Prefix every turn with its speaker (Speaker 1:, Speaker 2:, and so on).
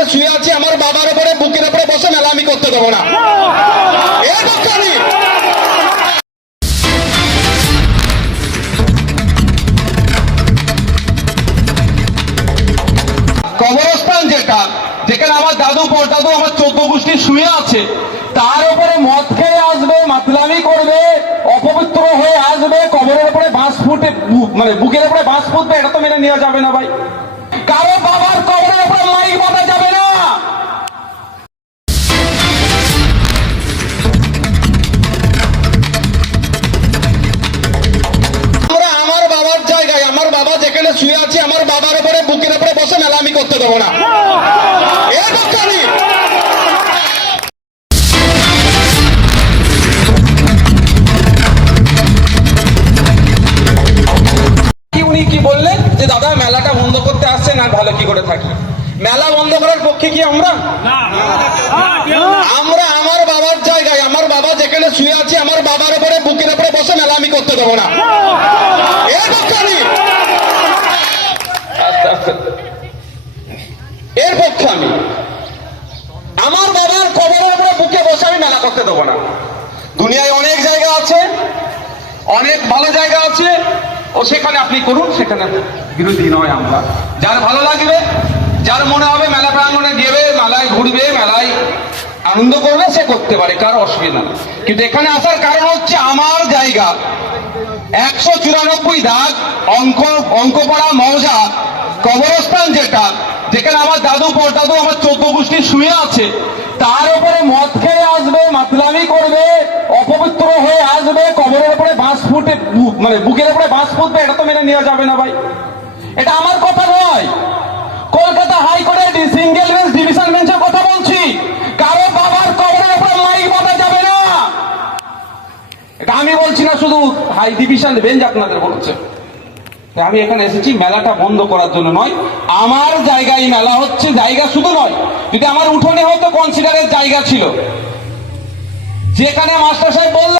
Speaker 1: এখানে শুয়ে আছি আমার বাবার উপরে বুকের উপরে বসে মেলা আমি করতে দেবো না কবরস্থান যেটা যেখানে আমার দাদু পরদাদু আমার চোদ্দ গোষ্ঠী শুয়ে আছে তার উপরে মদ খেয়ে আসবে মাতলামি করবে অপবিত্র হয়ে আসবে কবরের উপরে বাঁশ ফুটে মানে বুকের উপরে বাঁশ ফুটবে এটা তো মেনে নেওয়া যাবে না ভাই কারো বাবার কবরের উপরে আছি আমার বাবার উপরে বুকের উপরে বসে মেলা আমি করতে দেবো না বললেন
Speaker 2: যে দাদা মেলাটা বন্ধ করতে আসছেন আর ভালো কি করে থাকি
Speaker 1: মেলা বন্ধ করার পক্ষে কি আমরা আমরা আমার বাবার জায়গায় আমার বাবা যেখানে শুয়ে আছি আমার বাবার উপরে বুকের উপরে বসে মেলা আমি করতে দেবো না দুঃখ আমি আমার বাবার কবরের উপরে বুকে বসে আমি মেলা করতে দেবো না দুনিয়ায় অনেক জায়গা আছে অনেক ভালো জায়গা আছে ও সেখানে আপনি করুন সেখানে বিরোধী নয় আমরা যার ভালো লাগবে যার মনে হবে মেলা প্রাঙ্গনে গেবে মেলায় ঘুরবে মেলায় আনন্দ করবে সে করতে পারে কার অসুবিধা কিন্তু এখানে আসার কারণ হচ্ছে আমার জায়গা একশো চুরানব্বই দাগ অঙ্ক অঙ্ক পড়া মৌজা কবরস্থান যেটা যেখানে আমার দাদু পরদাদু আমার চোদ্দ গোষ্ঠী শুয়ে আছে তার উপরে মদ খেয়ে আসবে মাতলামি করবে অপবিত্র হয়ে আসবে কবরের উপরে বাঁশ ফুটে মানে বুকের উপরে বাঁশ ফুটবে এটা তো মেনে নেওয়া যাবে না ভাই এটা আমার কথা নয় কলকাতা হাইকোর্টের সিঙ্গেল বেঞ্চ ডিভিশন বেঞ্চের কথা বলছি কারো বাবার কবরের উপরে মাইক বাঁধা যাবে না এটা আমি বলছি না শুধু হাই ডিভিশন বেঞ্চ আপনাদের বলছে আমি এখানে এসেছি মেলাটা বন্ধ করার জন্য নয় আমার জায়গায় মেলা হচ্ছে জায়গা শুধু নয় যদি আমার উঠোনে হয়তো কনসিডারের জায়গা ছিল যেখানে মাস্টার সাহেব বললেন